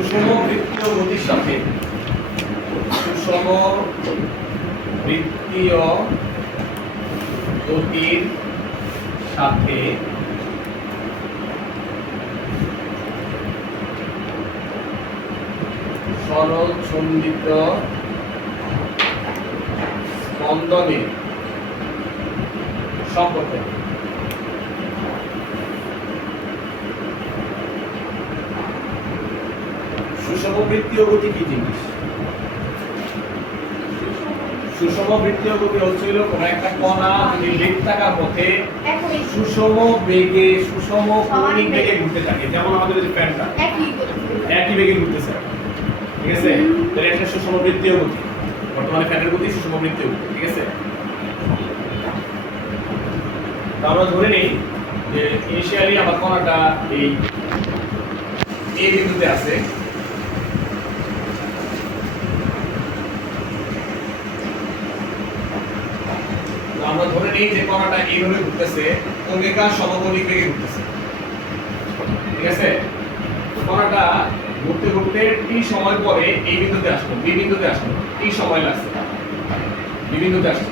সুষম বৃত্তীয় গতির সাথে সুষম বৃত্তীয় গতির সাথে সরলছন্দিত স্পন্দনের সম্পর্ক। সুষম বৃত্তীয় গতি কি জিনিস? সুষম বৃত্তীয় গতি হচ্ছিল কোন একটা কণা যদি বৃত্তাকার পথে সুষম বেগে সুষম কৌণিক বেগে ঘুরতে থাকে, যেমন আমাদের যে ফ্যানটা একই বেগে ঘুরতেছে, ঠিক আছে? তাহলে এটা সুষম বৃত্তীয় গতি। বর্তমানে ফ্যানের গতি সুষম বৃত্তীয় গতি, ঠিক আছে? তো আমরা ধরে নেই যে ইনিশিয়ালি আমার কণাটা এই এ বিন্দুতে আছে, আমরা ধরে নেই যে কণাটা এইভাবে ঘুরতেছে, ওমেগা সমকৌণিক বেগে ঘুরতেছে, ঠিক আছে? তো কণাটা ঘুরতে ঘুরতে টি সময় পরে এই বিন্দুতে আসলো, বি বিন্দুতে আসলো, টি সময় লাগছে, বি বিন্দুতে আসছে।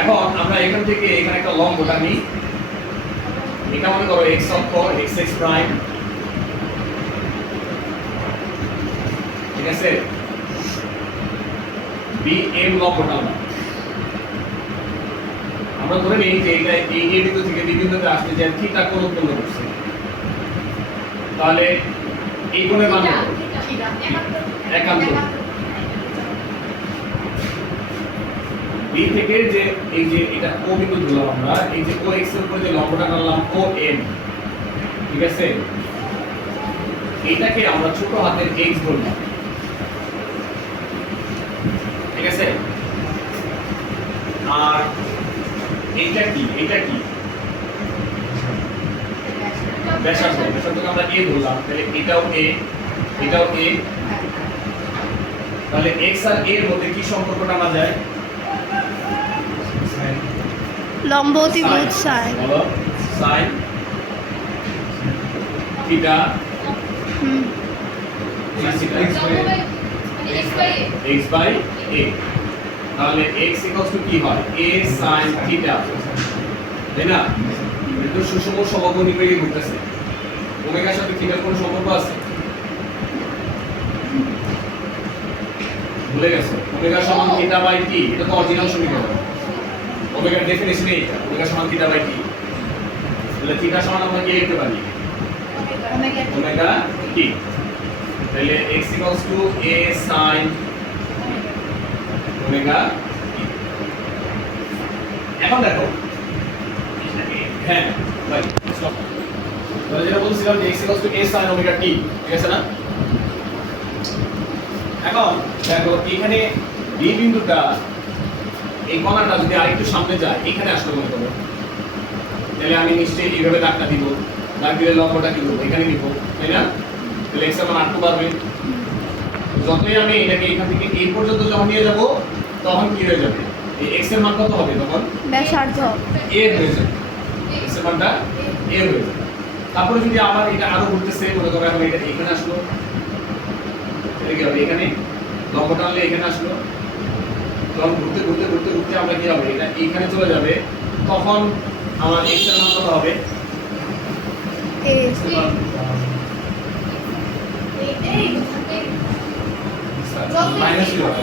এখন আমরা এখান থেকে এখানে একটা লম্ব টানি, এটা মনে করো x অক্ষ, x প্রাইম, ঠিক আছে? বি এম লম্ব টানলাম। আমরা ধরে নিই যে এটা এই এ বিন্দু থেকে বি বিন্দুতে আসতে যে থিটা কোণ উৎপন্ন করছে, তাহলে এই কোণের মান কত? 71। বি থেকে যে এই যে এটা ও বিন্দু ধরলাম আমরা, এই যে ও এক্স এর উপরে যে লম্বটা টানলাম ও এম, ঠিক আছে? এইটাকে আমরা ছোট হাতের x ধরলাম, ঠিক আছে? আর এইটা কি? এইটা কি? ব্যাসার্ধ। ব্যাসার্ধকে আমরা a ধরলাম, তাহলে এটাও a, এটাও a। তাহলে x আর a এর মধ্যে কি সম্পর্ক টানা যায়? লম্ব অতিভুজ সাইন। বলো sine theta x by a। তাহলে x কি হয়? a sin থিটা, তাই না? এটা সুষম সমকৌণিক বেগে ঘুরতেছে। ওমেগার সাথে থিটার কোনো সম্পর্ক আছে? ভুলে গেছো? ওমেগা সমান থিটা বাই টি, এটা তো অরিজিনাল সমীকরণ। ওমেগার ডেফিনিশন এইটা, ওমেগা সমান থিটা বাই টি। তাহলে থিটা সমান আমরা কি লিখতে পারি? Omega t. তাহলে x a sin omega t. এখন দেখো, হ্যাঁ ভাই, তাহলে যেটা বলছিলাম যে x a sin omega t, ঠিক আছে না? এখন দেখো এখানে বি বিন্দুটা, এই কণাটা যদি আরেকটু সামনে যায়, এখানে আসলে মনে করো, তাহলে আমি নিশ্চয়ই এইভাবে দাগটা দিব, দাগ দিলে লম্বটা কি করবো? এখানে নিব, তাই না? তাহলে x এর মান 8 পারবে। যতই আমি এটাকে এখান থেকে এই পর্যন্ত যখন নিয়ে যাব, তখন কি হয়ে যাবে? এই x এর মান কত হবে তখন? ব্যাসার্ধ a হয়ে যাবে, x এর মানটা a হয়ে যাবে। তারপরে যদি আবার এটা আরো ঘুরতেছে, মনে করো এখন এটা এখানে আসলো, এটা কি হবে? এখানে লম্ব টানলে এখানে আসলো, তখন ঘুরতে ঘুরতে ঘুরতে ঘুরতে আমরা কি হবে? এটা এইখানে চলে যাবে, তখন আমার x এর মান কত হবে? মাইনাস কি হবে?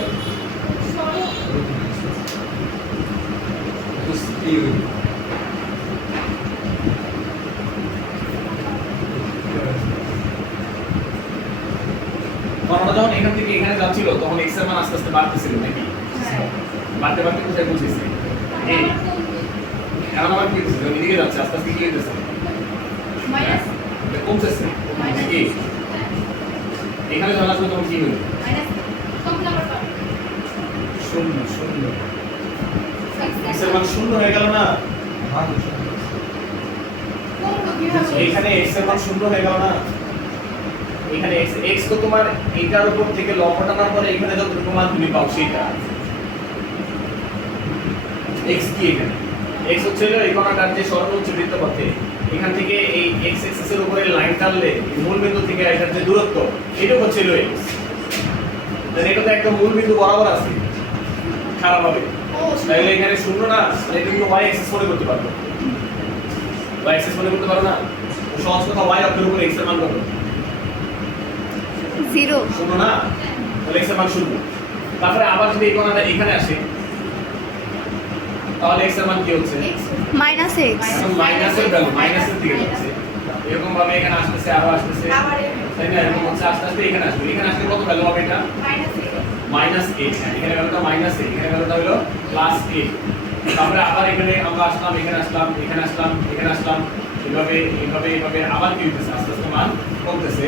কণাটা যখন এখান থেকে এখানে যাচ্ছিল, তখন x এর মান আস্তে আস্তে বাড়তেছিল নাকি? বাড়তে বাড়তে কোথায় পৌঁছেছে? এই এখন আবার কি হচ্ছে? এদিকে যাচ্ছে, আস্তে আস্তে কি হইতেছে? মাইনাস কমতেছে নাকি? এখানে যখন আসবে তখন কি হইল? শূন্য। শূন্য x এর মান শূন্য হয়ে গেল না? এখানে x এর মান শূন্য হয়ে গেল না? এখানে x তো তোমার এইটার উপর থেকে লম্ব টানার পরে এখানে যতটুকু মান তুমি পাও সেটা, x কি এখানে x হচ্ছে হলো এই কোণাটার যে সরণ হচ্ছে বৃত্তপথে এখান থেকে এই x অ্যাক্সিস এর উপরে লাইন টানলে মূল বিন্দু থেকে এটার যে দূরত্ব এটা হচ্ছে হলো x তাহলে এটা তো একদম মূল বিন্দু বরাবর আছে খারাপ হবে তাহলে এখানে শূন্য না এটা কিন্তু y অ্যাক্সিস মনে করতে পারবো y অ্যাক্সিস মনে করতে পারো না সহজ কথা y অক্ষের উপরে x এর মান কত 0 শূন্য না তাহলে x এর মান শূন্য তারপরে আবার যদি এই কোণাটা এখানে আসে তাহলে x এর মান কি হচ্ছে মাইনাস এক্স এখন মাইনাসের ভ্যালু মাইনাসের দিকে যাচ্ছে এরকম ভাবে এখানে আসতেছে আরো আসতেছে তাই না এরকম হচ্ছে আস্তে আস্তে এখানে আসবে এখানে আসলে কত ভ্যালু হবে এটা মাইনাস a এখানে ভ্যালুটা মাইনাস a এখানে ভ্যালুটা হলো প্লাস a তারপরে আবার এখানে আমরা আসলাম এখানে আসলাম এখানে আসলাম এখানে আসলাম এইভাবে এইভাবে এইভাবে আবার কি হইতেছে আস্তে আস্তে মান কমতেছে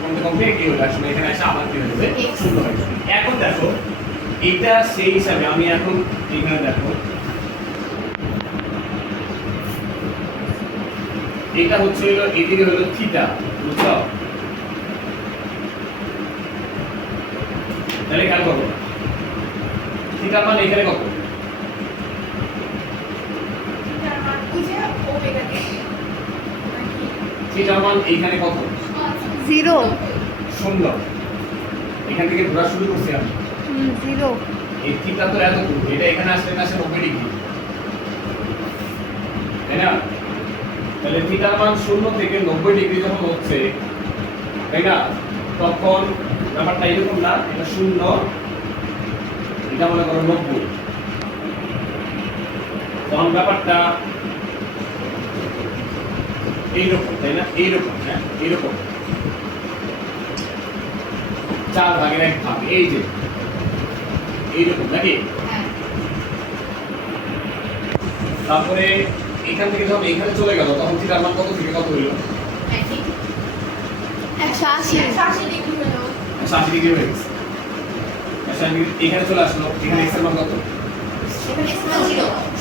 কমতে কমতে কি হলো আসলে এখানে এসে আবার কি হয়ে যাবে শূন্য হয়ে যাবে এখন দেখো এটা সেই হিসাবে আমি এখন এখানে দেখো এটা হচ্ছে হলো এদিকে হলো থিটা বুঝছো তাহলে খেয়াল করো থিটা মান এখানে কত থিটা মান এখানে কত 0 শূন্য এখান থেকে ঘোরা শুরু করছি আমি 0 এই থিটা তো এতটুকু এটা এখানে আসলে আসে 90 ডিগ্রি তাই না তাহলে থিটার মান 0 থেকে 90 ডিগ্রি যখন হচ্ছে তাই না তখন ব্যাপারটা এরকম না এটা 0 এটা মনে করো 90 তখন ব্যাপারটা এইরকম তাই না এইরকম হ্যাঁ এইরকম 4 ভাগের 1 ভাগ এই যে এইরকম নাকি তারপরে এখান থেকে যখন এখানে চলে গেল তখন থিটার মান কত থেকে কত হইল 180 ডিগ্রি হয়ে গেছে এখানে চলে আসলো এখানে x এর মান কত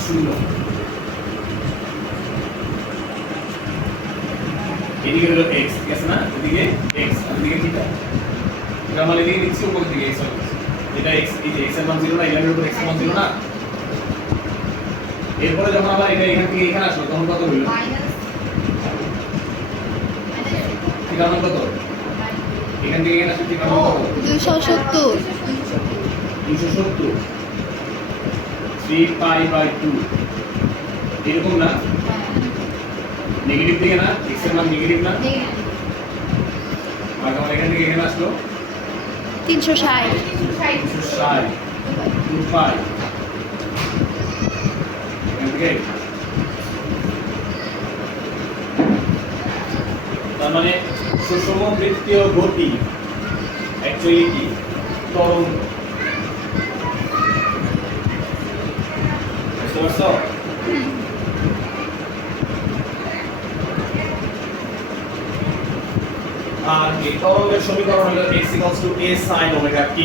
শূন্য এদিকে হলো x ঠিক আছে না এদিকে x আর এদিকে থিটা এটা মানে এদিকে নিচে উপর দিকে x হবে এটা x এই যে x এর মান 0 না এর উপর x এর মান 0 না এরপরে যখন আবার এটা এখান থেকে এখানে আসলো তখন কত হইল থিটা মান কত এখান থেকে এখানে আসলে থিটা মান কত 270 270 3 পাই বাই 2 এরকম না নেগেটিভ দিকে না x এর মান নেগেটিভ না আর যখন এখান থেকে এখানে আসলো 360 260 2 পাই এখান থেকে তার মানে সুষম বৃত্তীয় গতি অ্যাকচুয়ালি কি তরঙ্গ বুঝতে পারছো আর এই তরঙ্গের সমীকরণ হলো x = a sin omega t